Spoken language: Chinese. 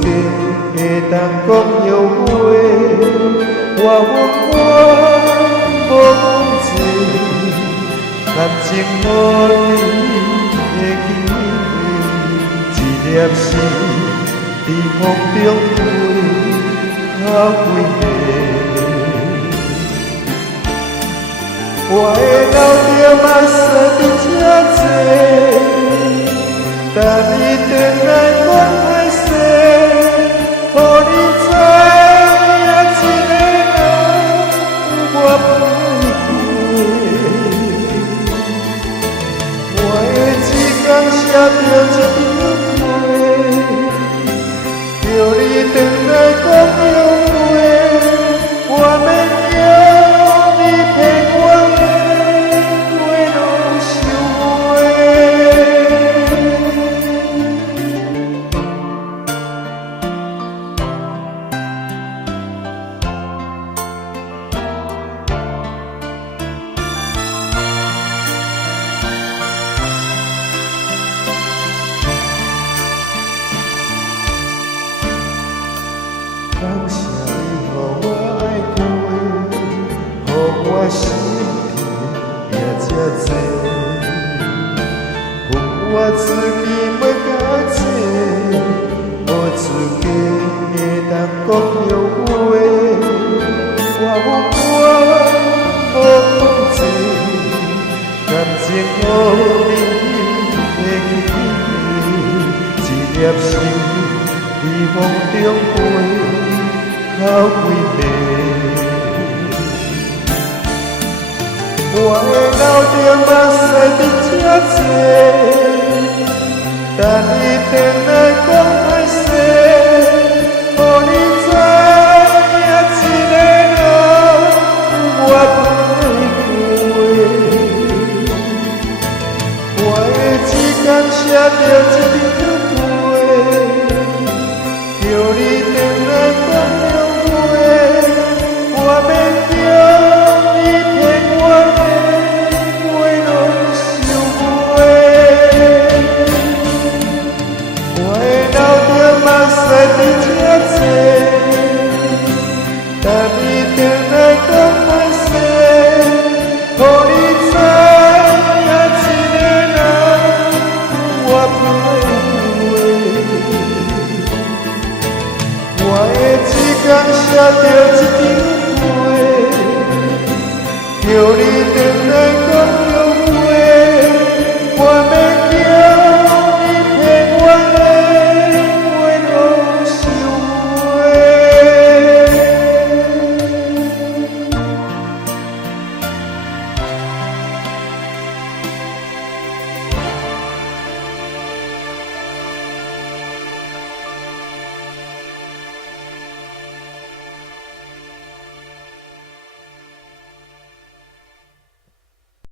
家会当讲后话，我无讲多，感情予你会记，一粒心在风中飞，好几暝。我的老爹目屎伫这多，等你回来我歹势，予你知影一个人我歹过。我的一天写着一张话，叫你回来讲后话，我免叫你骗我。感谢你，予我爱过，予我心痛也这多，阮我自己要甲济，无自家会当讲后话，我无讲多，感情予你会记，一粒心在风中飞。好几暝，我的老爹目屎伫这多，等你回来讲歹势，予你知影一个人我歹过。我的一天写着一张话，叫你回来讲。我免叫你骗我的话拢收回，我的老爹目屎伫这多，等你回来讲歹势，予你知影一个人我歹过。我的一天写着一张。